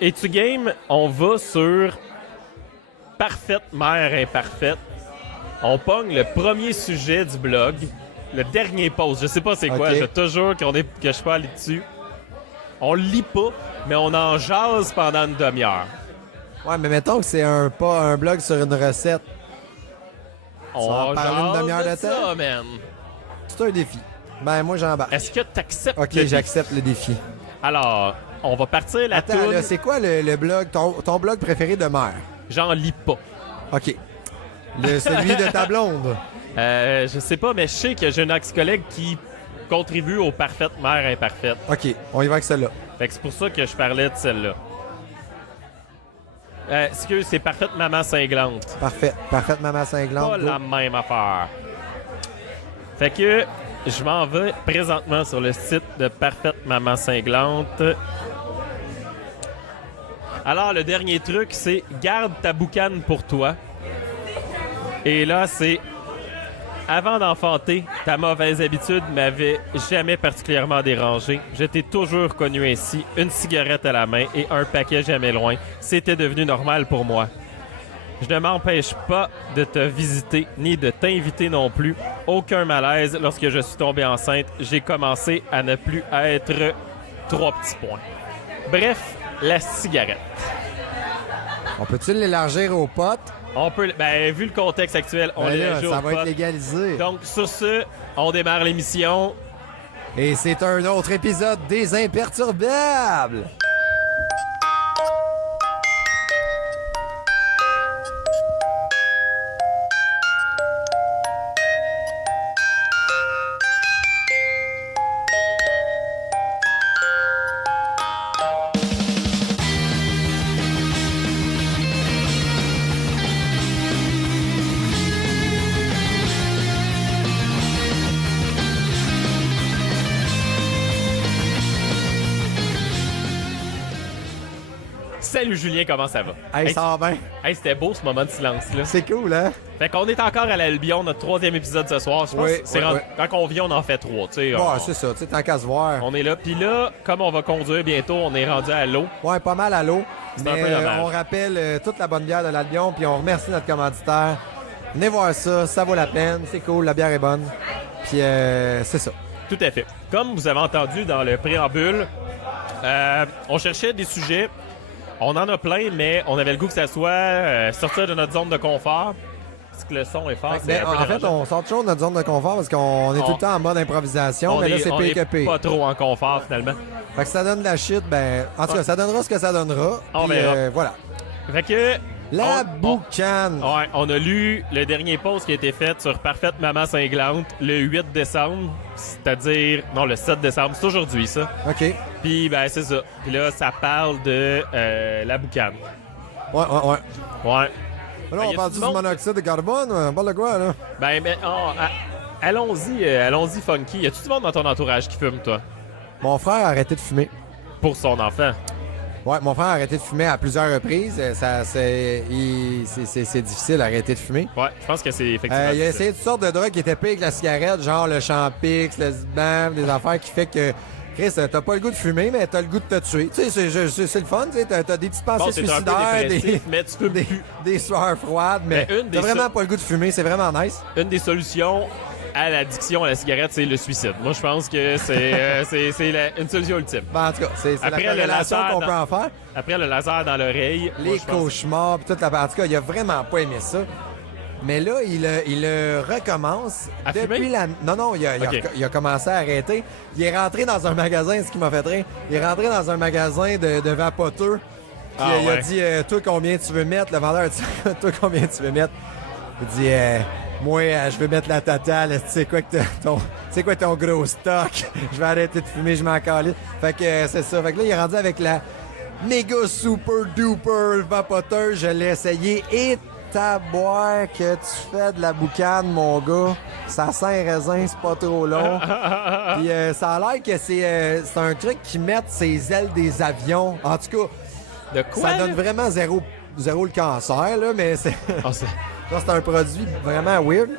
Es-tu game? On va sur Parfaite mère imparfaite. On pogne le premier sujet du blog, le dernier post. Je sais pas c'est quoi, Ok. je te jure que je peux aller dessus. On le lit pas, mais on en jase pendant une demi-heure. Ouais, mais mettons que c'est pas un blog sur une recette. On va parler une jase demi-heure de ça, temps? man. C'est un défi. Ben, moi, j'embarque. Est-ce que t'acceptes Ok, le défi? j'accepte le défi. Alors, on va partir la Attends, toune. là, c'est quoi le blog, ton blog préféré de mère? J'en lis pas. Ok. Celui de ta blonde. Je sais pas, mais je sais que j'ai un ex-collègue qui contribue aux parfaites mères imparfaites. Ok, on y va avec celle-là. Fait que c'est pour ça que je parlais de celle-là. Excuse, c'est parfaite maman cinglante. Parfait. Parfaite maman cinglante. Pas go. la même affaire. Fait que je m'en vais présentement sur le site de Parfaite Maman Cinglante. Alors, le dernier truc, c'est garde ta boucane pour toi. Et là, c'est avant d'enfanter, ta mauvaise habitude m'avait jamais particulièrement dérangé. Je t'ai toujours connu ainsi, une cigarette à la main et un paquet jamais loin. C'était devenu normal pour moi. Je ne m'empêche pas de te visiter, ni de t'inviter non plus. Aucun malaise. Lorsque je suis tombée enceinte, j'ai commencé à ne plus être 3 petits points. Bref, la cigarette. On peut-tu l'élargir aux potes? On peut, ben, vu le contexte actuel, on Ben là, l'élargit ça aux va être potes. légalisé. Donc, sur ce, on démarre l'émission. Et c'est un autre épisode des Imperturbables. Salut Julien, comment ça va? Hey, ça va bien. Hey, c'était beau ce moment de silence-là. C'est cool, hein? Fait qu'on est encore à l'Albion, notre 3e épisode ce soir. Je pense Oui, que c'est oui, rendu- oui. quand on vient, on en fait 3. Ouais, c'est ça, tu sais, tant qu'à se voir. On est là. Puis là, comme on va conduire bientôt, on est rendu à l'eau. Ouais, pas mal à l'eau. C'est un Mais peu dommage. on rappelle toute la bonne bière de l'Albion, puis on remercie notre commanditaire. Venez voir ça vaut la peine, c'est cool, la bière est bonne. Puis c'est ça. Tout à fait. Comme vous avez entendu dans le préambule, on cherchait des sujets. On en a plein, mais on avait le goût que ça soit sortir de notre zone de confort. Parce que le son est fort, c'est Ben, un peu en fait, dérangeant. on sort toujours de notre zone de confort parce qu'on est tout le temps en mode improvisation, On mais là, est- c'est on pire que est pire. pas trop en confort, finalement. Fait que ça donne de la shit, ben, en tout cas, ça donnera ce que ça donnera. On Puis, verra. voilà. Fait que... La on- boucane. Ouais, on a lu le dernier post qui a été fait sur Parfaite Maman Cinglante le 8 décembre, c'est-à-dire... Non, le 7 décembre, c'est aujourd'hui, ça. OK. Puis, ben, c'est ça. Puis là, ça parle de la boucane. Ouais. Ouais. Là, Ben, y on a parle du du monde- monoxyde de carbone, on parle de quoi, là? Ben, allons-y, Funky. Y a-tu du monde dans ton entourage qui fume, toi? Mon frère a arrêté de fumer. Pour son enfant. Ouais, mon frère a arrêté de fumer à plusieurs reprises. C'est difficile d'arrêter de fumer. Ouais, je pense que c'est effectivement... Il a ça. essayé toutes sortes de drogues qui étaient pires que la cigarette, genre le Champix, le Zbam, des affaires qui fait que... Chris, t'as pas le goût de fumer, mais t'as le goût de te tuer. Tu sais, c'est le fun, tu sais, t'as des petites pensées Bon, t'es un peu suicidaires, dépressif, mais tu peux des, plus. des sueurs froides, mais Mais une des t'as vraiment so- pas le goût de fumer, c'est vraiment nice. Une des solutions à l'addiction à la cigarette, c'est le suicide. Moi, je pense que c'est une solution ultime. Ben, en tout cas, c'est la Après le corrélation laser qu'on dans- peut en faire. Après le laser dans l'oreille... moi, Les je pense- cauchemars, pis toute la... En tout cas, il a vraiment pas aimé ça. Mais là, il recommence. À depuis fumer? la... Non, Ok. il a commencé à arrêter. Il est rentré dans un magasin, ce qui m'a fait rire. Il est rentré dans un magasin de vapoteux. Puis Ah, il a ouais. dit, toi, combien tu veux mettre? Le vendeur a dit, toi, combien tu veux mettre? Il dit, moi, je veux mettre la totale. C'est quoi ton gros stock? Je vais arrêter de fumer, je m'en calisse. Fait que c'est ça. Fait que là, il est rendu avec la méga super duper vapoteuse. Je l'ai essayé et taboire que tu fais de la boucane, mon gars. Ça sent raisin, c'est pas trop long. Puis ça a l'air que c'est un truc qui met ses ailes des avions. En tout cas, De quoi? ça donne là? vraiment zéro le cancer, là, mais c'est... Ah, Non, c'est un produit vraiment weird.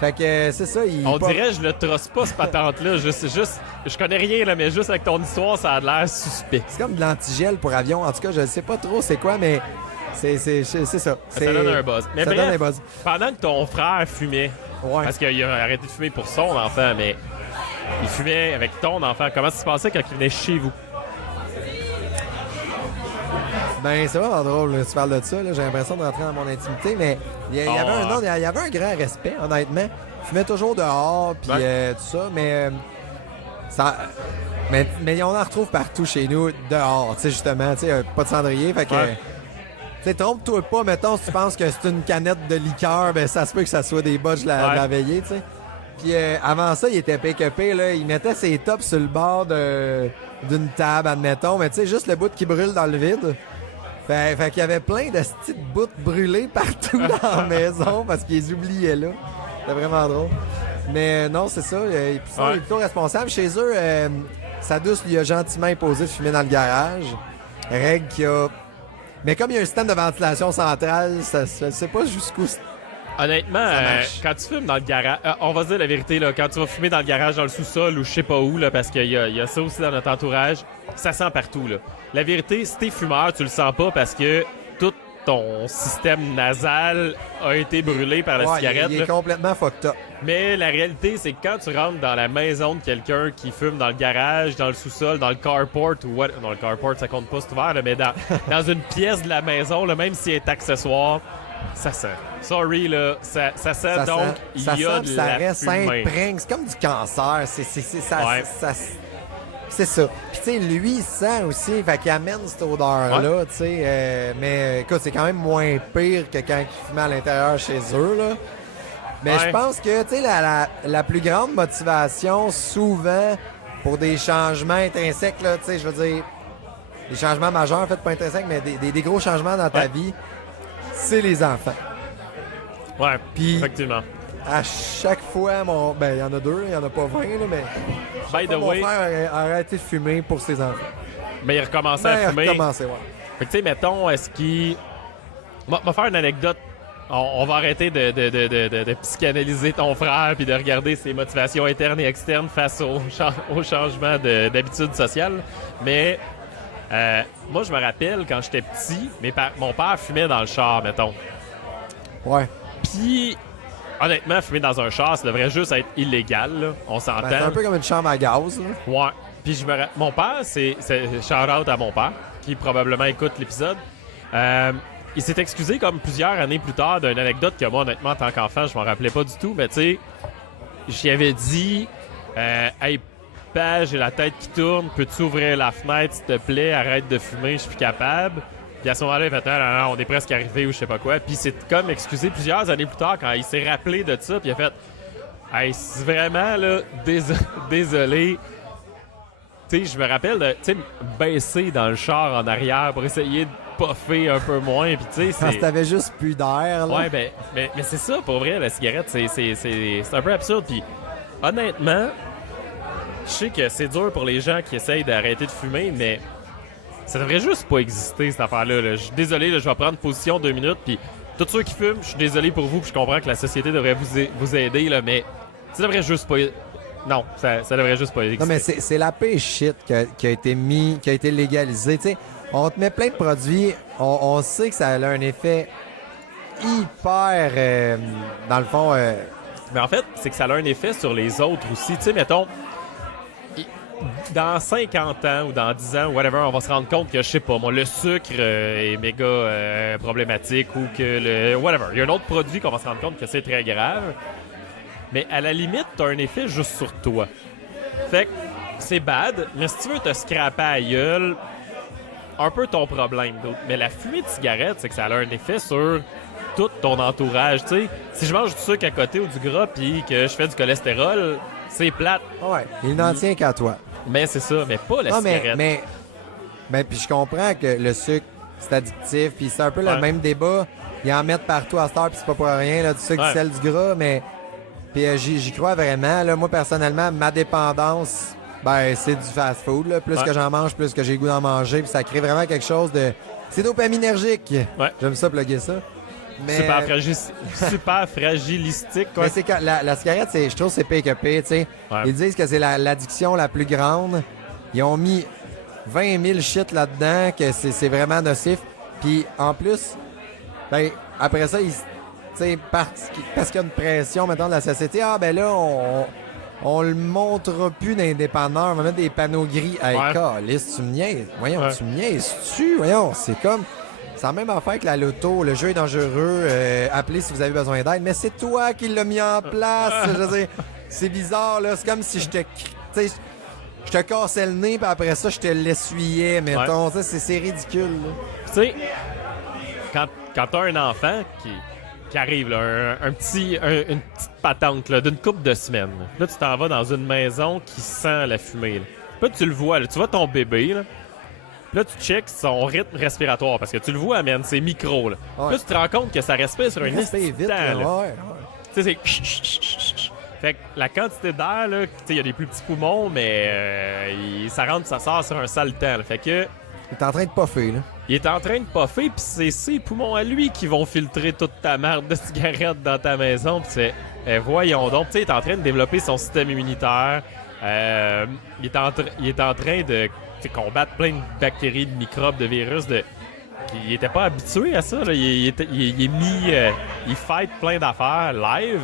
Fait que c'est ça. On dirait je le trosse pas, ce patente-là. Je connais rien, là, mais juste avec ton histoire, ça a l'air suspect. C'est comme de l'antigel pour avion. En tout cas, je sais pas trop c'est quoi, mais c'est ça. Ça donne un buzz. Mais ça bref, donne un buzz. pendant que ton frère fumait, Ouais. parce qu'il a arrêté de fumer pour son enfant, mais il fumait avec ton enfant, comment ça se passait quand il venait chez vous? Ben, c'est vraiment drôle, là, tu parles de ça. Là. J'ai l'impression de rentrer dans mon intimité, mais il y avait un grand respect, honnêtement. Il fumait toujours dehors, puis tout ça, mais mais on en retrouve partout chez nous, dehors, tu sais, justement, tu sais, pas de cendrier, fait que... Ouais. Tu sais, trompe-toi pas, mettons, si tu penses que c'est une canette de liqueur, ben ça se peut que ça soit des botches de la veillée, tu sais. Puis avant ça, il était pick-upé, là. Il mettait ses tops sur le bord d'une table, admettons, mais tu sais, juste le bout qui brûle dans le vide. Fait qu'il y avait plein de petites bouts brûlées partout dans la maison parce qu'ils les oubliaient là. C'était vraiment drôle. Mais non, c'est ça. Il est plutôt responsable. Chez eux, sa douce lui a gentiment imposé de fumer dans le garage. Règle qui a... Mais comme il y a un système de ventilation centrale, je ne sais pas jusqu'où... Honnêtement, quand tu fumes dans le garage, on va se dire la vérité, là, quand tu vas fumer dans le garage, dans le sous-sol ou je sais pas où, là, parce qu'il y a ça aussi dans notre entourage, ça sent partout. Là. La vérité, si t'es fumeur, tu le sens pas parce que tout ton système nasal a été brûlé par la cigarette. Il est complètement fucked up. Mais la réalité, c'est que quand tu rentres dans la maison de quelqu'un qui fume dans le garage, dans le sous-sol, dans le carport ou what... Non, le carport, ça compte pas, c'est ouvert, là, mais dans une pièce de la maison, là, même si elle est accessoire, ça sent. Sorry, là, ça sent, Ça donc sent, il ça y a sent, de ça la reste fumée. imprègne. C'est comme du cancer. Ouais. C'est ça. Puis, tu sais, lui, il sent aussi. Fait qu'il amène cette odeur-là, tu sais. Mais, écoute, c'est quand même moins pire que quand il fumait à l'intérieur chez eux, là. Mais je pense que, tu sais, la plus grande motivation, souvent, pour des changements intrinsèques, là, tu sais, je veux dire, des changements majeurs, en fait, pas intrinsèques, mais des gros changements dans ta vie, c'est les enfants. Ouais, Puis, effectivement. à chaque fois, ben, il y en a deux, il n'y en a pas 20, là, mais By the mon way, frère a arrêté de fumer pour ses enfants. mais il recommençait Ben, à il a fumer. recommencé, ouais. Fait que, tu sais, mettons, est-ce qu'il... On va faire une anecdote. On va arrêter de psychanalyser ton frère puis de regarder ses motivations internes et externes face au changement d'habitude sociale. Mais moi, je me rappelle, quand j'étais petit, mon père fumait dans le char, mettons. Ouais. Puis, honnêtement, fumer dans un char, ça devrait juste être illégal, là. On s'entend. Ben, c'est un peu comme une chambre à gaz, là. Ouais. Puis mon père, c'est shout-out à mon père, qui probablement écoute l'épisode. Il s'est excusé comme plusieurs années plus tard d'une anecdote que moi, honnêtement, en tant qu'enfant, je m'en rappelais pas du tout. Mais tu sais, j'y avais dit hey, Pa, j'ai la tête qui tourne, peux-tu ouvrir la fenêtre, s'il te plaît, arrête de fumer, je suis plus capable. Puis à ce moment-là, il fait non, on est presque arrivé ou je sais pas quoi. Puis c'est comme excusé plusieurs années plus tard quand il s'est rappelé de ça, puis il a fait hey, c'est vraiment là, désolé. Tu sais, je me rappelle de baisser dans le char en arrière pour essayer de puffer un peu moins. Puis tu sais, Parce que t'avais juste plus d'air, là. Ouais, ben, mais c'est ça, pour vrai, la cigarette, c'est un peu absurde. Puis honnêtement, je sais que c'est dur pour les gens qui essayent d'arrêter de fumer, mais ça devrait juste pas exister, cette affaire-là. Là. Je suis désolé, là, je vais prendre position 2 minutes. Puis tous ceux qui fument, je suis désolé pour vous, puis je comprends que la société devrait vous aider, là, mais ça devrait juste pas... Non, ça devrait juste pas exister. Non, mais c'est la pire shit qui a été légalisée. Tu sais, on te met plein de produits, on sait que ça a un effet hyper, dans le fond... Mais en fait, c'est que ça a un effet sur les autres aussi. Tu sais, mettons, dans 50 ans ou dans 10 ans, whatever, on va se rendre compte que, je sais pas, moi, le sucre est méga problématique ou que le... Whatever. Il y a un autre produit qu'on va se rendre compte que c'est très grave. Mais à la limite, t'as un effet juste sur toi. Fait que c'est bad, mais si tu veux te scraper à la gueule, un peu ton problème. Mais la fumée de cigarette, c'est que ça a un effet sur tout ton entourage. Tu sais, si je mange du sucre à côté ou du gras puis que je fais du cholestérol, c'est plate. Ouais, il n'en tient qu'à toi. Mais c'est ça, mais pas la non, cigarette. mais puis je comprends que le sucre, c'est addictif, puis c'est un peu le même débat. Ils en mettent partout à cette heure, puis c'est pas pour rien, là, du sucre, du sel, du gras, mais... Puis j'y crois vraiment. Là, moi, personnellement, ma dépendance, ben, c'est du fast-food. Là. Plus que j'en mange, plus que j'ai le goût d'en manger. Puis ça crée vraiment quelque chose de... C'est dopaminergique. Ouais. J'aime ça, plugger ça. Mais, super fragilistique, quoi. mais c'est que la cigarette, je trouve que c'est pire que pire, tu sais. Ouais. Ils disent que c'est l'addiction la plus grande. Ils ont mis 20 000 shit là-dedans, que c'est vraiment nocif. Puis en plus, ben, après ça, parce qu'il y a une pression maintenant de la société, ben là, on le montrera plus dans les dépanneurs, on va mettre des panneaux gris. Hey, Ouais. câlisse, tu me niaises. Voyons, Ouais. tu me niaises-tu? Voyons, c'est comme... C'est la même affaire que la loto, le jeu est dangereux, appelez si vous avez besoin d'aide, mais c'est toi qui l'as mis en place. Je veux dire, c'est bizarre, là. C'est comme si je te cassais le nez, puis après ça, je te l'essuyais, mettons. Ouais. C'est ridicule, là. Tu sais, quand t'as un enfant qui arrive, là, une petite patente là, d'une couple de semaines, là, tu t'en vas dans une maison qui sent la fumée. Là, tu le vois, là, tu vois ton bébé, là. Puis là, tu checks son rythme respiratoire parce que tu le vois, man, c'est micro. Là, Ouais. là tu te rends compte que ça respire sur un Respire instant. vite, là. Là. Ouais. Tu sais, c'est... Fait que la quantité d'air, là, tu sais, il y a des plus petits poumons, mais ça rentre, ça sort sur un sale temps. Là. Fait que... Il est en train de puffer, là. Il est en train de puffer, puis c'est ses poumons à lui qui vont filtrer toute ta merde de cigarette dans ta maison. Puis c'est... voyons donc, tu sais, il est en train de développer son système immunitaire. Il est en train de combattre plein de bactéries, de microbes, de virus. Il était pas habitué à ça. Là. Il est mis... il fight plein d'affaires live.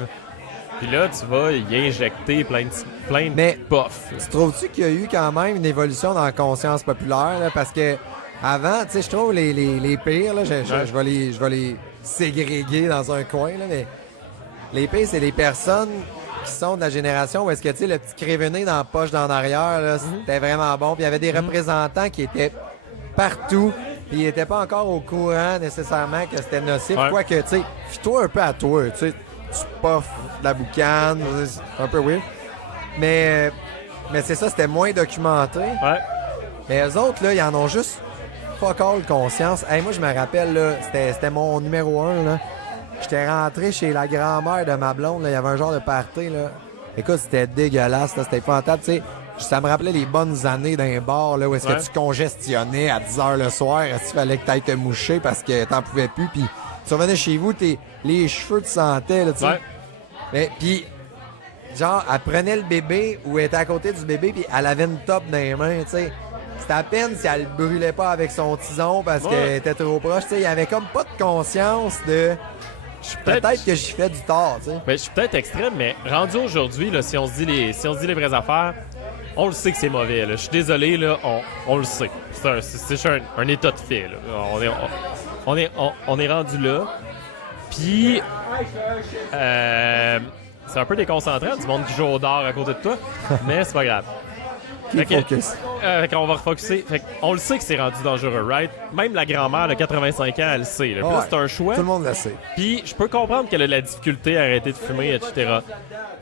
Puis là, tu vas y injecter plein de puffs. Tu trouves-tu qu'il y a eu quand même une évolution dans la conscience populaire? Là? Parce que avant, tu sais, je trouve les pires, là, je vais les ségréguer dans un coin, là, mais les pires, c'est les personnes qui sont de la génération où est-ce que, tu sais, le petit crévené dans la poche d'en arrière, là, c'était vraiment bon. Puis il y avait des représentants qui étaient partout, puis ils n'étaient pas encore au courant nécessairement que c'était nocif. Ouais. Quoique, tu sais, fie-toi un peu à toi, tu sais, tu puffes de la boucane, c'est un peu weird. Mais c'est ça, c'était moins documenté. Ouais. Mais eux autres, là, ils en ont juste fuck all conscience. Hey, moi, je me rappelle, là, c'était mon numéro 1, là. J'étais rentré chez la grand-mère de ma blonde, là. Il y avait un genre de party, là. Écoute, c'était dégueulasse, là. C'était épouvantable, tu sais. Ça me rappelait les bonnes années d'un bar, là, où est-ce que tu congestionnais à 10 h le soir. Est-ce qu'il fallait que t'ailles te moucher parce que t'en pouvais plus. Puis tu revenais chez vous, les cheveux te sentaient, là, tu sais. Ouais. Mais puis, genre, elle prenait le bébé ou elle était à côté du bébé, puis elle avait une top dans les mains, tu sais. C'était à peine si elle le brûlait pas avec son tison parce qu'elle était trop proche, tu sais. Il y avait comme pas de conscience de... Peut-être que j'y fais du tort, tu sais. Ben, je suis peut-être extrême, mais rendu aujourd'hui, là, si on se dit les vraies affaires, on le sait que c'est mauvais. Là. Je suis désolé, là, on le sait. C'est juste un état de fait. Là. On est rendu là. Puis, c'est un peu déconcentrant, du monde qui joue au dard à côté de toi, mais c'est pas grave. Focus. On va refocuser. On le sait que c'est rendu dangereux, right? Même la grand-mère de 85 ans, elle le sait. Là. Puis là, c'est un choix. Tout le monde le sait. Puis je peux comprendre qu'elle a de la difficulté à arrêter de fumer, etc.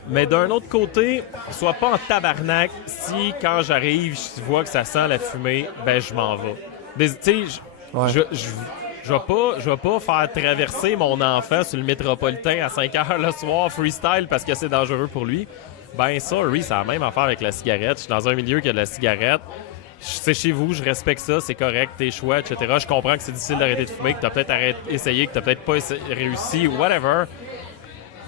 Mais d'un autre côté, sois pas en tabarnak si, quand j'arrive, je vois que ça sent la fumée, ben je m'en vais. Tu sais, je vais pas faire traverser mon enfant sur le métropolitain à 5 h le soir freestyle parce que c'est dangereux pour lui. Ben ça, oui, c'est la même affaire avec la cigarette. Je suis dans un milieu qui a de la cigarette. C'est chez vous, je respecte ça, c'est correct, tes choix, etc. Je comprends que c'est difficile d'arrêter de fumer, que t'as peut-être essayé, que t'as peut-être pas réussi, whatever.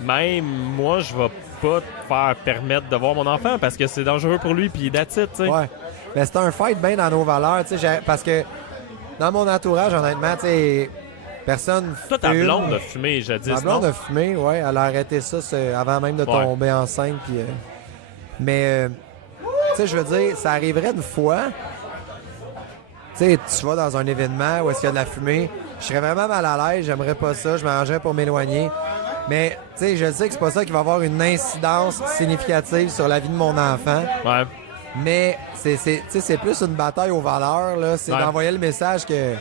Même moi, je vais pas te faire permettre de voir mon enfant parce que c'est dangereux pour lui, puis that's it, tu sais. Ouais. Mais c'est un fight bien dans nos valeurs, tu sais, parce que dans mon entourage, honnêtement, tu sais, personne Toi, ta fume. blonde a fumé jadis, Ma blonde non? a fumé, ouais. Elle a arrêté ça avant même de tomber enceinte. Puis, mais, tu sais, je veux dire, ça arriverait une fois. Tu sais, tu vas dans un événement où est-ce qu'il y a de la fumée. Je serais vraiment mal à l'aise. J'aimerais pas ça. Je m'arrangerais pour m'éloigner. Mais, tu sais, je sais que c'est pas ça qui va avoir une incidence significative sur la vie de mon enfant. Ouais. Mais, c'est plus une bataille aux valeurs, là. C'est d'envoyer le message que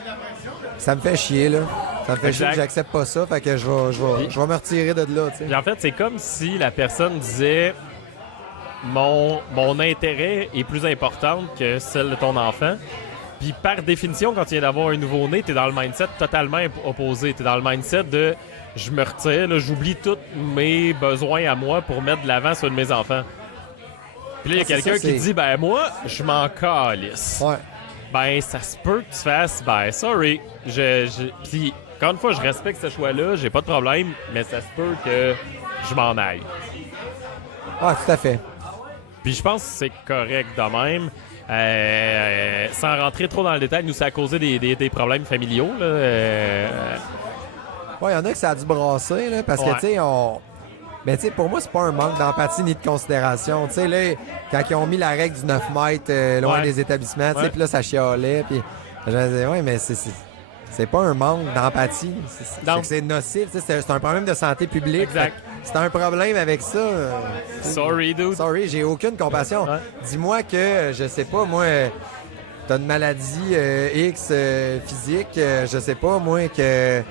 ça me fait chier, là. Ça me fait chier que j'accepte pas ça, fait que je vais me retirer de là, tu sais. Puis en fait, c'est comme si la personne disait mon intérêt est plus important que celle de ton enfant. Puis par définition, quand tu viens d'avoir un nouveau-né, t'es dans le mindset totalement opposé. T'es dans le mindset de je me retire, là, j'oublie tous mes besoins à moi pour mettre de l'avant sur de mes enfants. Puis là, il y a quelqu'un qui dit ben moi, je m'en calisse. Ouais. ben, ça se peut que tu fasses, ben, sorry. Puis, encore une fois, je respecte ce choix-là, j'ai pas de problème, mais ça se peut que je m'en aille. Ah, tout à fait. Puis je pense que c'est correct de même. Sans rentrer trop dans le détail, nous, ça a causé des problèmes familiaux. Là. Ouais, il y en a que ça a dû brasser, là, parce que, tu sais, Mais, tu sais, pour moi, c'est pas un manque d'empathie ni de considération. Tu sais, là, quand ils ont mis la règle du 9 mètres loin des établissements, tu sais, puis là, ça chialait, puis je me disais, ouais, mais c'est pas un manque d'empathie. C'est nocif, tu sais, c'est un problème de santé publique. Exact. C'est un problème avec ça. Sorry, dude. Sorry, j'ai aucune compassion. Ouais. Dis-moi que, je sais pas, moi, t'as une maladie X physique, je sais pas, moi, que...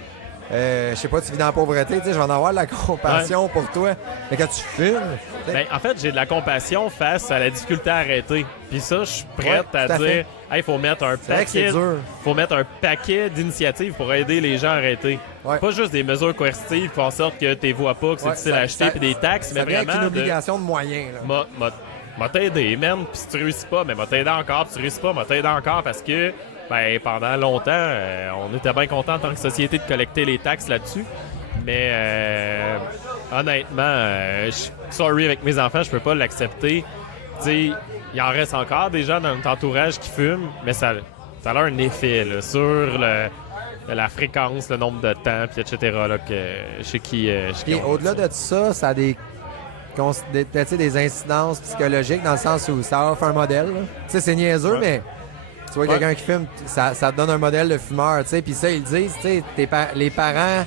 je sais pas, tu vis dans la pauvreté, tu sais, je vais en avoir de la compassion pour toi. Mais quand tu fumes... Ben, en fait, j'ai de la compassion face à la difficulté à arrêter. Puis ça, je suis prête à dire, hey, faut mettre un paquet d'initiatives pour aider les gens à arrêter. Ouais. Pas juste des mesures coercitives qui font en sorte que tu les vois pas, que c'est difficile à acheter, puis des taxes, mais vient vraiment... avec une obligation de moyens. Là. M'a t'aider, man. Puis si tu réussis pas, mais m'a t'aider encore. Puis tu réussis pas, m'a t'aider encore parce que, ben, pendant longtemps, on était bien content en tant que société de collecter les taxes là-dessus. Mais honnêtement, sorry avec mes enfants, je peux pas l'accepter. Tu sais, il en reste encore des gens dans notre entourage qui fument, mais ça a un effet là, sur la fréquence, le nombre de temps, puis etc. Là, chez qui au-delà de ça, ça a des incidences psychologiques dans le sens où ça offre un modèle. Tu sais, c'est niaiseux, mais tu vois quelqu'un qui fume, ça te donne un modèle de fumeur. Tu sais, puis ça, ils disent, tu sais, les parents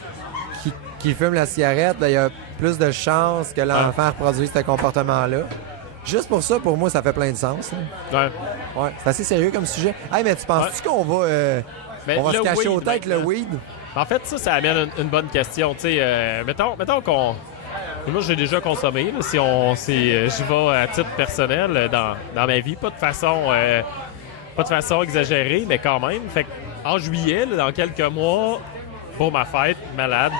qui fument la cigarette, il y a plus de chances que l'enfant reproduise ce comportement-là. Juste pour ça, pour moi, ça fait plein de sens. Ouais. Ouais, c'est assez sérieux comme sujet. Hey, mais tu penses-tu qu'on va, on va se cacher au tête avec le weed? En fait, ça amène une bonne question. Tu sais, mettons qu'on... Moi, j'ai déjà consommé. Là, j'y vais à titre personnel dans ma vie. Pas de façon exagérée, mais quand même. Fait en juillet, là, dans quelques mois, pour ma fête, malade,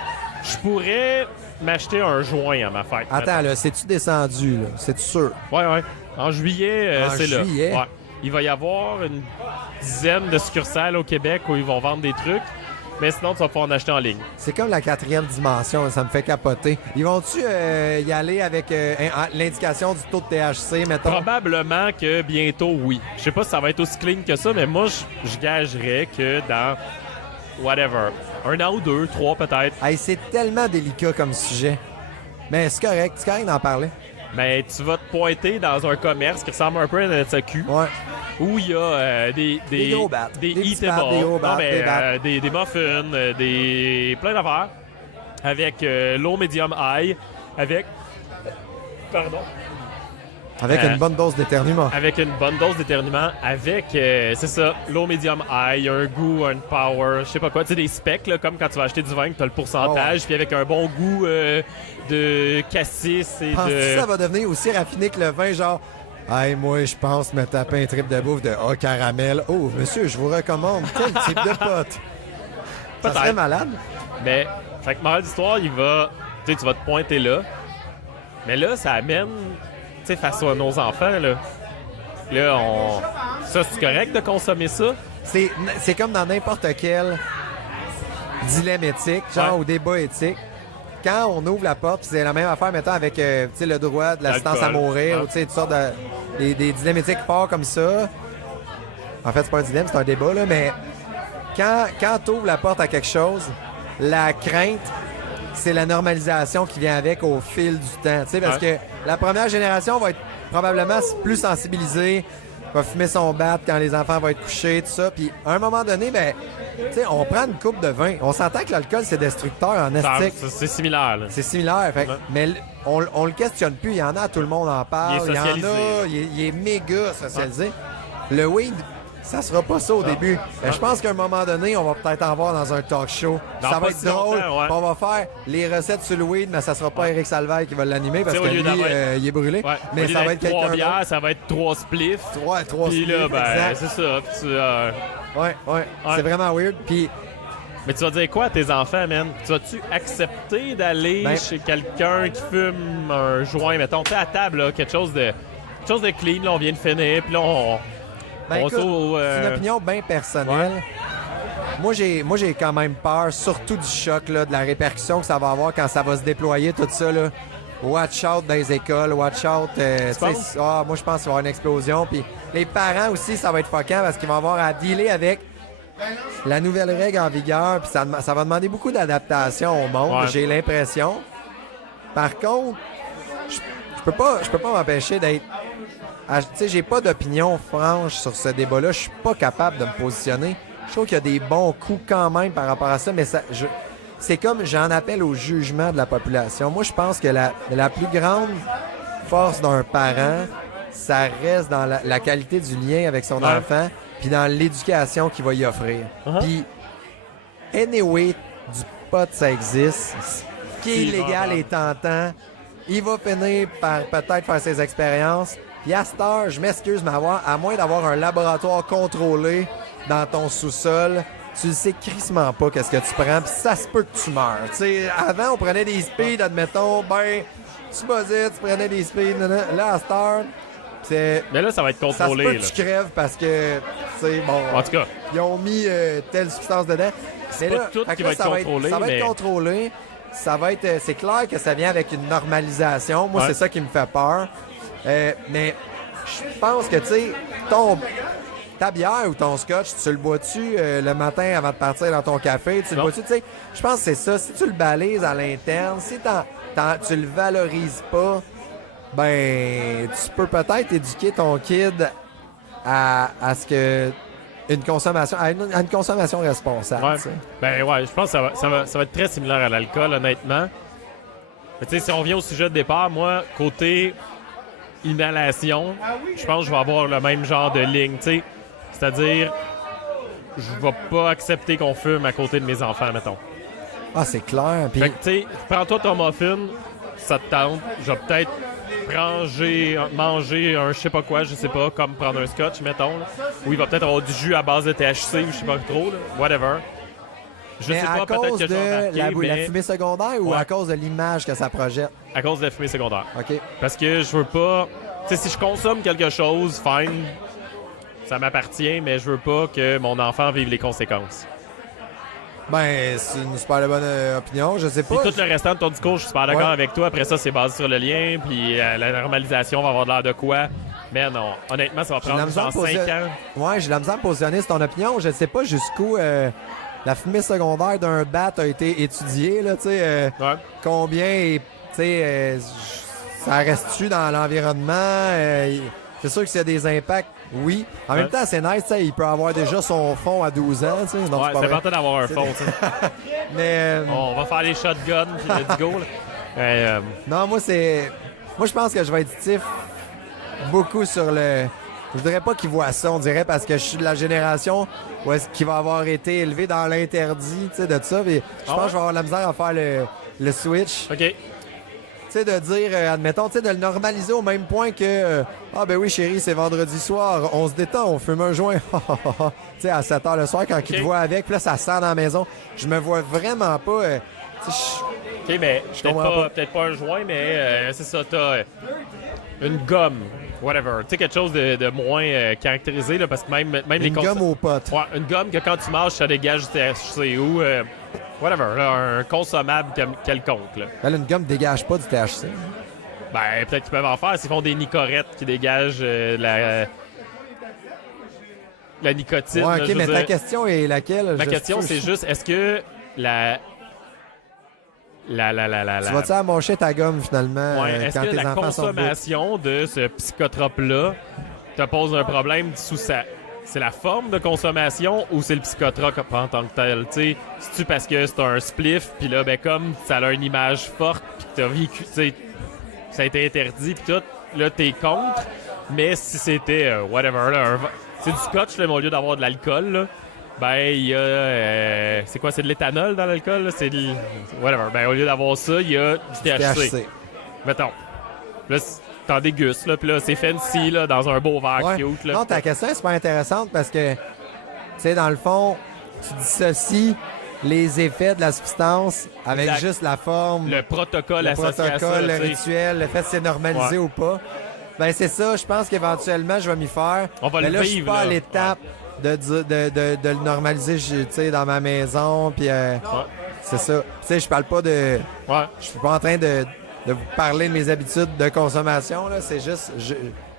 je pourrais m'acheter un joint à ma fête. Attends, là, c'est-tu descendu, là? C'est-tu sûr? Ouais. En juillet, c'est là. Ouais. Il va y avoir une dizaine de succursales au Québec où ils vont vendre des trucs, mais sinon, tu vas pouvoir en acheter en ligne. C'est comme la 4e dimension, ça me fait capoter. Ils vont-tu y aller avec l'indication du taux de THC, mettons? Probablement que bientôt, oui. Je sais pas si ça va être aussi clean que ça, mais moi, je gagerais que dans... whatever. 1 an ou 2, 3 peut-être. Hey, c'est tellement délicat comme sujet. Mais c'est correct d'en parler. Mais tu vas te pointer dans un commerce qui ressemble un peu à un SAQ. Ouais. Où il y a des gros battes. des petits eatables, battes, des gros battes, des muffins, plein d'affaires. Avec low, medium, high. Avec une bonne dose d'éternuement. Avec une bonne dose d'éternuement. Avec, c'est ça, low, medium, high, un goût, un power, je sais pas quoi. Tu sais, des specs, là, comme quand tu vas acheter du vin, que tu as le pourcentage, puis avec un bon goût de cassis et Penses-tu de... que ça va devenir aussi raffiné que le vin, genre... Hey, moi, je pense me taper un trip de bouffe de caramel. Oh, monsieur, je vous recommande quel type de pote? Ça serait malade. Mais, fait que, morale d'histoire, tu vas te pointer là. Mais là, ça amène... Tu sais, face à nos enfants, là, ça, c'est correct de consommer ça? C'est comme dans n'importe quel dilemme éthique, genre, ou débat éthique. Quand on ouvre la porte, c'est la même affaire, mettons, avec le droit de l'assistance à mourir, ou toutes sortes des dilemmes éthiques forts comme ça. En fait, c'est pas un dilemme, c'est un débat, là, mais quand tu ouvres la porte à quelque chose, la crainte, c'est la normalisation qui vient avec au fil du temps. Parce que la première génération va être probablement plus sensibilisée, va fumer son bat quand les enfants vont être couchés, tout ça. Puis à un moment donné, on prend une coupe de vin. On s'entend que l'alcool, c'est destructeur en estique. C'est similaire. Là. C'est similaire. Fait, mais on le questionne plus. Il y en a, tout le monde en parle. Il est socialisé. Il est méga socialisé. Le weed, ça sera pas ça au début. Mais je pense qu'à un moment donné, on va peut-être en voir dans un talk show. Ça va être drôle. On va faire les recettes sur le weed, mais ça sera pas Eric Salvaille qui va l'animer parce que lui, il est brûlé. Ouais. Mais ça va être quelqu'un bières, ça va être 3 spliffs. 3 Puis spliffs, là, c'est ça. C'est vraiment weird. Puis... Mais tu vas dire quoi à tes enfants, man? Tu vas-tu accepter d'aller chez quelqu'un qui fume un joint, mettons, tu sais, à table, là, quelque chose de clean, là, on vient de finir, puis là, Ben, On écoute, saute au, c'est une opinion bien personnelle. Moi, j'ai quand même peur, surtout du choc, là, de la répercussion que ça va avoir quand ça va se déployer, tout ça. Là. Watch out dans les écoles, watch out. penses? Moi, je pense qu'il va y avoir une explosion. Puis les parents aussi, ça va être fuckant parce qu'ils vont avoir à dealer avec la nouvelle règle en vigueur. Puis ça va demander beaucoup d'adaptation au monde, Ouais. j'ai l'impression. Par contre, je peux pas m'empêcher d'être... Tu sais, j'ai pas d'opinion franche sur ce débat-là. Je suis pas capable de me positionner. Je trouve qu'il y a des bons coups quand même par rapport à ça, mais c'est comme j'en appelle au jugement de la population. Moi, je pense que la plus grande force d'un parent, ça reste dans la qualité du lien avec son enfant, puis dans l'éducation qu'il va y offrir. Uh-huh. Puis, anyway, du pot, ça existe. Ce qui est illégal et tentant, il va finir par peut-être faire ses expériences. Puis à cette heure, je m'excuse, mais à moins d'avoir un laboratoire contrôlé dans ton sous-sol, tu ne sais crissement pas qu'est-ce que tu prends, puis ça se peut que tu meurs. T'sais, avant, on prenait des speeds, admettons, tu buzzais, tu prenais des speeds. Là, à cette heure, Mais là, ça va être ça se contrôlé. peut Là. que tu crèves parce que, En tout cas, ils ont mis telle substance dedans. C'est Mais pas là, tout fait qui que va là, être contrôlé, ça va mais- être contrôlé. Ça va être... c'est clair que ça vient avec une normalisation. Moi, Ouais. c'est ça qui me fait peur. Mais je pense que, tu sais, ta bière ou ton scotch, tu le bois-tu le matin avant de partir dans ton café? Tu le Non. bois-tu? Tu sais, je pense que c'est ça. Si tu le balises à l'interne, si tu le valorises pas, ben, tu peux peut-être éduquer ton kid à ce que à une consommation responsable. ouais. tu sais. Ben ouais, je pense que ça va être très similaire à l'alcool, honnêtement. Mais tu sais, si on revient au sujet de départ, moi, côté inhalation, je pense que je vais avoir le même genre de ligne, tu sais. C'est-à-dire, je vais pas accepter qu'on fume à côté de mes enfants, mettons. Ah, c'est clair. Puis, Fait que, tu sais, prends-toi ton muffin, ça te tente. Je vais peut-être manger un je sais pas quoi, je sais pas, comme prendre un scotch, mettons. Là, où il va peut-être avoir du jus à base de THC ou je sais pas trop, là, whatever. Je mais sais à pas, peut-être cause que je vais de embarquer, la mais fumée secondaire ou Ouais. à cause de l'image que ça projette? à cause de la fumée secondaire. OK. Parce que je veux pas... Tu sais, si je consomme quelque chose, fine, ça m'appartient, mais je veux pas que mon enfant vive les conséquences. Ben, c'est une super bonne opinion. Je sais Puis pas. tout le restant de ton discours, je suis super d'accord Ouais. avec toi. Après ça, c'est basé sur le lien, puis la normalisation va avoir l'air de quoi. Mais non, honnêtement, ça va J'ai de la prendre misère dans à 5 poser- ans. Ouais, j'ai de la misère à me positionner sur ton opinion. Je ne sais pas jusqu'où la fumée secondaire d'un bat a été étudiée, là, tu sais. Ouais. Combien, tu sais, ça reste-tu dans l'environnement? C'est sûr que s'il y a des impacts, oui. En même temps, c'est nice, tu sais, il peut avoir déjà son fond à 12 ans, tu sais. Non, Ouais, c'est pas c'est vrai. important d'avoir un fond, tu sais. Mais, On va faire les shotguns, puis let's go, là. non, moi, je pense que je vais être stiff beaucoup sur le... Je dirais pas qu'il voit ça, on dirait, parce que je suis de la génération où est-ce qu'il va avoir été élevé dans l'interdit, tu sais, de ça. Puis je pense que je vais avoir la misère à faire le switch. OK. Tu sais, de dire, admettons, tu sais, de le normaliser au même point que ah ben oui, chérie, c'est vendredi soir, on se détend, on fume un joint. Tu sais, à 7 h le soir, quand il te voit avec, puis là, ça sent dans la maison. Je me vois vraiment pas... tu sais, OK, mais comprends pas. peut-être pas un joint, mais c'est ça, t'as une gomme, whatever. Tu sais, quelque chose de moins caractérisé, là, parce que même les une gomme aux potes. Ouais, une gomme que quand tu manges, ça dégage du THC ou whatever, là, un consommable quelconque. Là. Ben là, une gomme dégage pas du THC. Ben, peut-être qu'ils peuvent en faire s'ils font des nicorettes qui dégagent la nicotine. Ouais, là, OK, je veux mais ta dire. question est laquelle? Ma question, c'est juste, est-ce que Tu vas-tu amocher ta gomme, finalement, ouais, est-ce quand que tes la enfants sont debout? consommation de ce psychotrope-là te pose un problème sous ça? C'est la forme de consommation ou c'est le psychotrope en tant que tel? Tu sais, c'est-tu parce que c'est un spliff, puis là, ben comme ça a une image forte, puis que t'as vécu, tu sais, ça a été interdit, puis tout, là, t'es contre. Mais si c'était, whatever, là, c'est du scotch, là, mais au lieu d'avoir de l'alcool, là, ben, il y a... c'est quoi? C'est de l'éthanol dans l'alcool? Là? C'est de... Whatever. Ben, au lieu d'avoir ça, il y a du THC. THC. Mettons. Là, t'en dégustes, là, puis là, c'est fancy, là, dans un beau verre Ouais. cute, là. Non, ta question est super intéressante parce que, tu sais, dans le fond, tu dissocies les effets de la substance avec Exact. juste la forme, Le protocole le associé à ça, protocole, là, le tu sais. rituel, le fait que c'est normalisé Ouais. ou pas. Ben, c'est ça. Je pense qu'éventuellement, je vais m'y faire. On va mais le là, je suis vivre, pas à là. l'étape de le normaliser, tu sais, dans ma maison. Puis, c'est ça. Tu sais, je parle pas de... Ouais. Je suis pas en train de vous parler de mes habitudes de consommation, là. C'est juste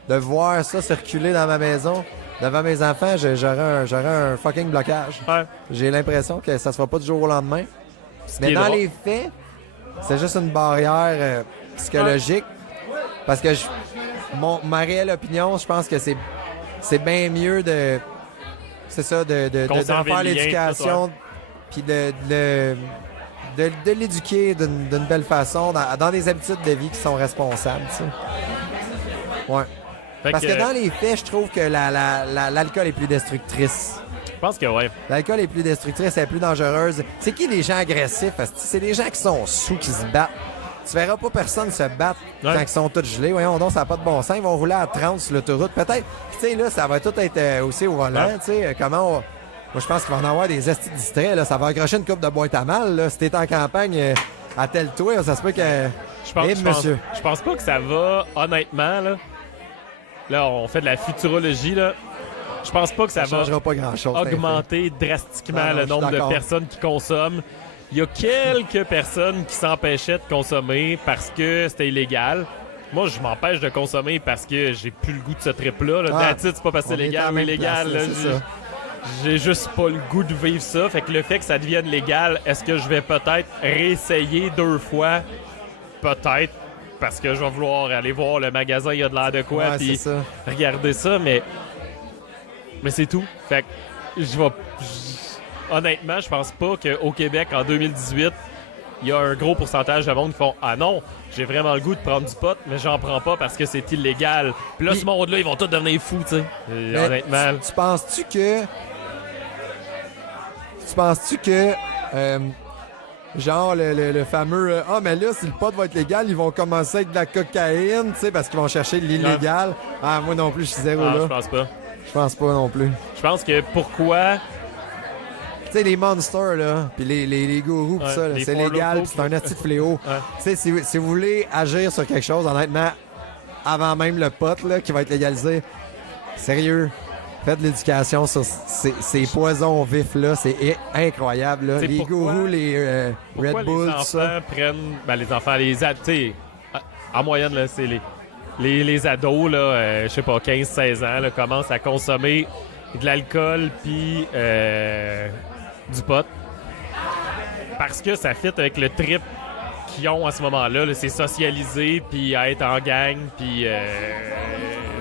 de voir ça circuler dans ma maison. Devant mes enfants, j'aurais un fucking blocage. Ouais. J'ai l'impression que ça se fera pas du jour au lendemain. Mais qui est dans drôle. les faits, c'est juste une barrière psychologique. Parce que ma réelle opinion, je pense que c'est bien mieux de... C'est ça, d'en Conserver faire le lien, l'éducation, puis de l'éduquer d'une belle façon, dans des habitudes de vie qui sont responsables, tu sais. Ouais. Fait Parce que dans les faits, je trouve que l'alcool est plus destructrice. Je pense que ouais. L'alcool est plus destructrice, elle est plus dangereuse. C'est qui les gens agressifs? C'est des gens qui sont sous, qui se battent. Tu verras pas personne se battre quand ils sont tous gelés. Voyons donc, ça n'a pas de bon sens. Ils vont rouler à 30 sur l'autoroute. Peut-être, tu sais, là, ça va tout être aussi au volant. Tu sais, moi, je pense qu'il va en avoir des estis distraits. Là. Ça va accrocher une coupe de boîte à mal. Là. Si t'es en campagne, attelle-toi. Ça se peut que... Je pense pas que ça va, honnêtement, là. Là, on fait de la futurologie, là. Je pense pas que ça va changera pas grand-chose. augmenter drastiquement Non, le je suis nombre de d'accord. personnes qui consomment. Il y a quelques personnes qui s'empêchaient de consommer parce que c'était illégal. Moi, je m'empêche de consommer parce que j'ai plus le goût de ce trip-là. Là. Ah, That's it, c'est pas parce que c'est on est légal à la ou même illégal. place, là. là, c'est ça. J'ai juste pas le goût de vivre ça. Fait que le fait que ça devienne légal, est-ce que je vais peut-être réessayer 2 fois? Peut-être. Parce que je vais vouloir aller voir le magasin, il y a de l'air de quoi, Ouais, puis c'est ça. regarder ça, mais c'est tout. Fait que honnêtement, je pense pas qu'au Québec, en 2018, il y a un gros pourcentage de monde qui font « Ah non, j'ai vraiment le goût de prendre du pot, mais j'en prends pas parce que c'est illégal. » Puis là, Puis- ce monde-là, ils vont tous devenir fous, tu sais. Mais Honnêtement. Tu penses-tu que... genre, le fameux « Ah, mais là, si le pot va être légal, ils vont commencer avec de la cocaïne, tu sais, parce qu'ils vont chercher l'illégal. » Ah, moi non plus, je suis zéro Ah, je là. pense pas. Je pense pas non plus. Je pense que pourquoi... Tu sais, les monsters, là, puis les gourous, pis Ouais, ça, là, les c'est Four légal, Loko, pis c'est un petit fléau. Ouais. Tu sais, si vous voulez agir sur quelque chose, honnêtement, avant même le pot, là, qui va être légalisé, sérieux, faites de l'éducation sur ces poisons vifs-là, c'est incroyable, là. T'sais, Les pourquoi- gourous, les Pourquoi Red Bull, les tout enfants ça. prennent... Ben, les enfants, les ados, tu sais, en moyenne, là, c'est les ados, là, je sais pas, 15-16 ans, là, commencent à consommer de l'alcool puis du pot. Parce que ça fit avec le trip qu'ils ont à ce moment-là. Là, c'est socialiser puis être en gang puis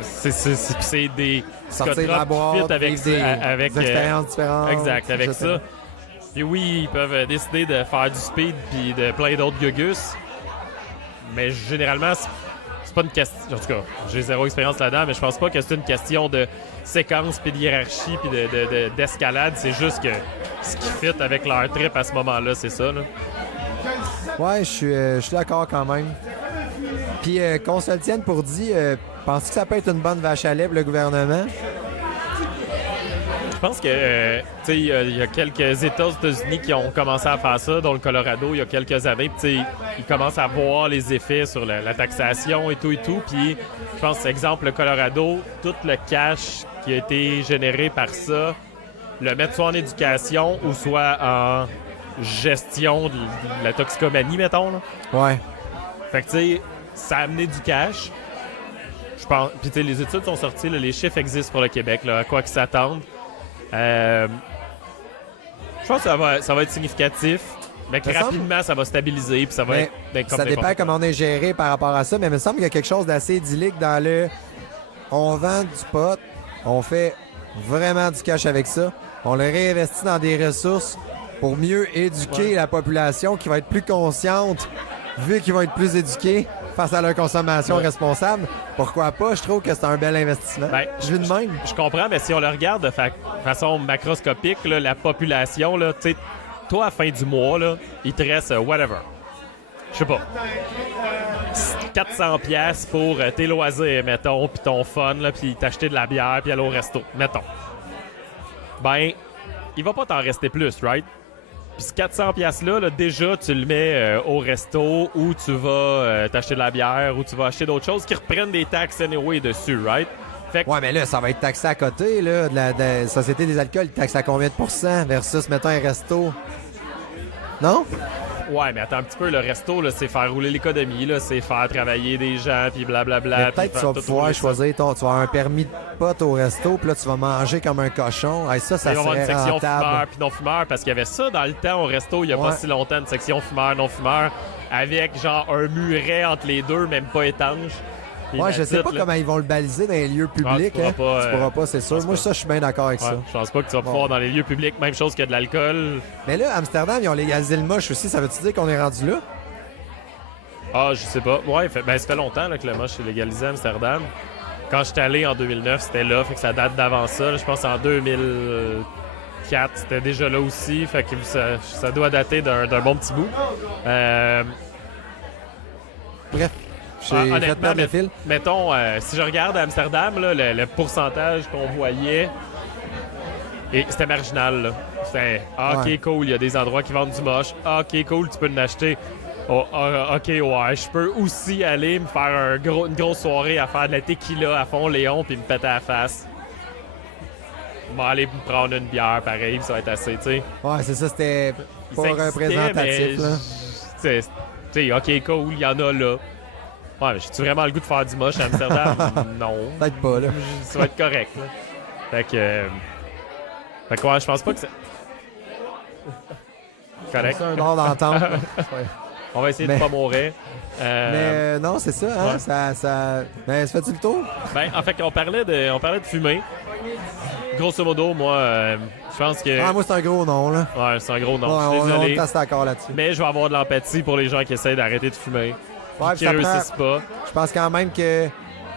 c'est des Sortir de la psychotropes qui boîte, fit avec vivre des avec expériences différentes. exact, avec je sais ça. Puis oui, ils peuvent décider de faire du speed puis de plein d'autres gugus. Mais généralement, c'est pas une question... En tout cas, j'ai zéro expérience là-dedans, mais je pense pas que c'est une question de séquence puis de hiérarchie puis d'escalade. C'est juste que ce qui fit avec leur trip à ce moment-là, c'est ça, là. Ouais, je suis d'accord quand même. Puis qu'on se le tienne pour dit, penses-tu que ça peut être une bonne vache à lait pour le gouvernement? Je pense que, tu sais, il y a quelques États aux États-Unis qui ont commencé à faire ça, dont le Colorado, il y a quelques années. Puis, tu sais, ils commencent à voir les effets sur la taxation et tout. Puis, je pense, exemple, le Colorado, tout le cash qui a été généré par ça, le mettre soit en éducation ou soit en gestion de la toxicomanie, mettons, là. Ouais. Fait que, tu sais, ça a amené du cash. Je pense. Puis, tu sais, les études sont sorties, là, les chiffres existent pour le Québec, là, à quoi qu'ils s'attendent. Je pense que ça va être significatif, mais que Ça semble- rapidement, ça va stabiliser, puis ça va Mais être comme ça dépend n'importe comment on est géré par rapport à ça, mais il me semble qu'il y a quelque chose d'assez idyllique dans le... On vend du pot, on fait vraiment du cash avec ça, on le réinvestit dans des ressources pour mieux éduquer la population qui va être plus consciente, vu qu'ils vont être plus éduqués face à leur consommation responsable. Pourquoi pas? Je trouve que c'est un bel investissement. Ben, je vis de même. Je comprends, mais si on le regarde de façon macroscopique, là, la population, là, tu sais, toi, à la fin du mois, là, il te reste whatever. Je sais pas. 400 pièces pour tes loisirs, mettons, puis ton fun, là, puis t'acheter de la bière, puis aller au resto, mettons. Ben, il va pas t'en rester plus, right? Puis ce 400 $-là, là, déjà, tu le mets au resto ou tu vas t'acheter de la bière ou tu vas acheter d'autres choses qui reprennent des taxes anyway dessus, right? Fait que, Ouais, mais là, ça va être taxé à côté, là, de la Société des alcools. Taxe à combien de pourcents versus, mettons, un resto? Non? ouais, mais attends un petit peu, le resto, là, c'est faire rouler l'économie, là, c'est faire travailler des gens, puis blablabla. Mais puis peut-être que tu faire vas tout pouvoir rouler ça. choisir tu vas avoir un permis de pote au resto, puis là, tu vas manger comme un cochon. Hey, ça Il va y avoir une serait section rentable. fumeur puis non-fumeur, parce qu'il y avait ça dans le temps au resto, il y a pas Ouais. si longtemps, une section fumeur-non-fumeur, avec genre un muret entre les deux, même pas étanche. Puis Ouais, je sais that's pas it, là. comment ils vont le baliser dans les lieux publics. tu pourras pas, Tu pourras pas, c'est sûr. pense Moi, pas. ça, je suis bien d'accord avec Ouais, ça. je pense pas que tu vas pouvoir dans les lieux publics, même chose que de l'alcool. Mais là, Amsterdam, ils ont légalisé le moche aussi. Ça veut-tu dire qu'on est rendu là? Ah, je sais pas. Ouais, ça fait longtemps là, que le moche est légalisé à Amsterdam. Quand j'étais allé en 2009, c'était là, fait que ça date d'avant ça. Là, je pense en 2004, c'était déjà là aussi, fait que ça doit dater d'un bon petit bout. Bref, j'ai fait Honnêtement, perdre le fil. mettons, si je regarde à Amsterdam, là, le pourcentage qu'on voyait, et c'était marginal. Là. C'était OK, Ouais. cool, il y a des endroits qui vendent du moche. OK, cool, tu peux en acheter. Oh, OK, ouais, je peux aussi aller me faire une grosse soirée à faire de la tequila à fond Léon puis me péter à la face. Je vais aller me prendre une bière, pareil, puis ça va être assez, tu sais. Ouais, c'est ça, c'était pas Ça existait, représentatif. mais Là. tu sais, OK, cool, il y en a là. Ouais, mais j'ai-tu vraiment le goût de faire du moche à Amsterdam? Non. Peut-être pas, là. Ça va être correct, là. Fait que ouais, je pense pas que c'est... Correct. C'est un ordre d'entente. là. Ouais. On va essayer Mais- de pas mourir. Mais non, c'est ça, hein? ouais. Ça... Mais ça fait-tu le tour? Ben, en fait, on parlait de fumer. Grosso modo, moi, je pense que... Ah, moi, c'est un gros nom, là. Ouais, c'est un gros nom. Ouais, Je suis on désolé. est assez d'accord là-dessus. Mais je vais avoir de l'empathie pour les gens qui essayent d'arrêter de fumer. Ouais, Qui puis ça prend- réussissent pas. Je pense quand même que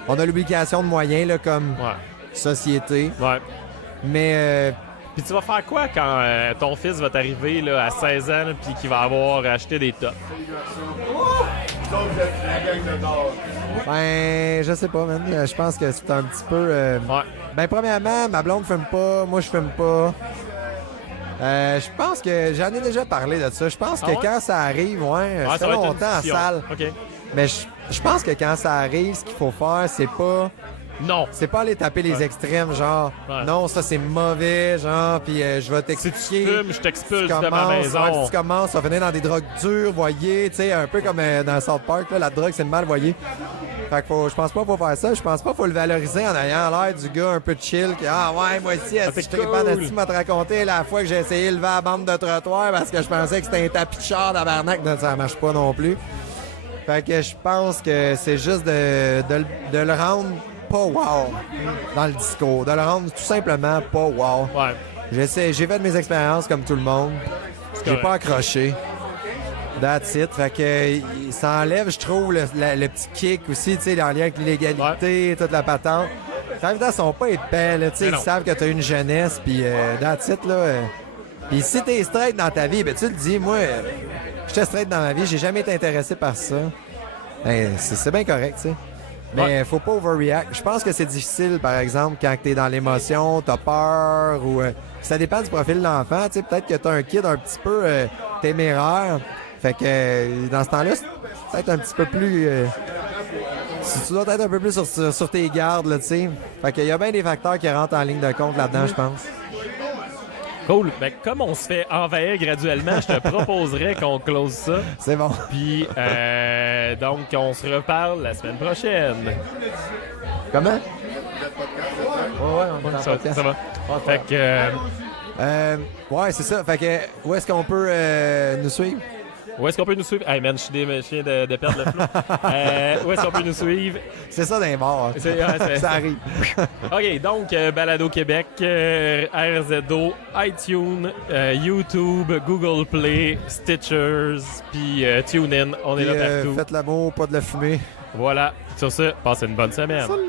on a l'obligation de moyens, là, comme Ouais, société. ouais. Mais Puis tu vas faire quoi quand ton fils va t'arriver là, à 16 ans là, puis qu'il va avoir acheté des tops? ben, je sais pas, man. Je pense que c'est un petit peu. Ouais. Ben, premièrement, ma blonde fume pas, moi, je fume pas. Je pense que j'en ai déjà parlé de ça. Je pense que Ah ouais? quand ça arrive, ouais, Ah, ça fait va être une longtemps en discussion. salle. OK. Mais je pense que quand ça arrive, ce qu'il faut faire, Non. c'est pas aller taper les Ouais. extrêmes, genre, Ouais. non, ça c'est mauvais, genre, puis je vais Si t'expliquer. tu fumes, je t'expulse Tu de ma commences, maison. ouais, si tu commences à venir dans des drogues dures, voyez, tu sais, un peu comme dans South Park, là, la drogue c'est le mal, voyez. Fait que je pense pas qu'il faut faire ça, je pense pas qu'il faut le valoriser en ayant l'air du gars un peu chill, qui, ah ouais, moi aussi, c'est je suis capable cool. de te raconter la fois que j'ai essayé de lever la bande de trottoir parce que je pensais que c'était un tapis de char d'Abarnac, ça marche pas non plus. Fait que je pense que c'est juste de le rendre pas wow dans le discours, de le rendre tout simplement pas wow. Ouais. J'ai fait mes expériences comme tout le monde. J'ai correct. pas accroché. That's it. Fait que ça enlève, je trouve, le petit kick aussi, tu sais, en lien avec l'illégalité, toute la patente. En même temps, ils sont pas épais, là, tu sais, Mais ils non. savent que t'as une jeunesse, puis that's it, là. Puis si t'es straight dans ta vie, ben tu le dis, moi, j'étais straight dans ma vie, j'ai jamais été intéressé par ça. Ben, c'est bien correct, tu sais. Mais Ouais. faut pas overreact. Je pense que c'est difficile, par exemple, quand t'es dans l'émotion, t'as peur, ou... ça dépend du profil de l'enfant, tu sais. Peut-être que t'as un kid un petit peu téméraire. Fait que dans ce temps-là, c'est peut-être un petit peu plus... tu dois être un peu plus sur tes gardes, là, tu sais. Fait qu'il y a bien des facteurs qui rentrent en ligne de compte là-dedans, je pense. Cool. Ben, comme on se fait envahir graduellement, je te proposerais qu'on close ça. C'est bon. Puis, donc, on se reparle la semaine prochaine. Comment? Ouais, on est en Ça, podcast. ça va. Fait que, Ouais, c'est ça. Fait que, où est-ce qu'on peut nous suivre? où est-ce qu'on peut nous suivre? Hey man, je viens de perdre le flou. Où est-ce qu'on peut nous suivre? C'est ça d'un mort. C'est- Ça arrive. OK, donc, Balado Québec, RZO, iTunes, YouTube, Google Play, Stitchers, puis TuneIn. On est Puis, là partout. faites l'amour, pas de la fumée. Voilà. Sur ce, passez une bonne semaine. Salut!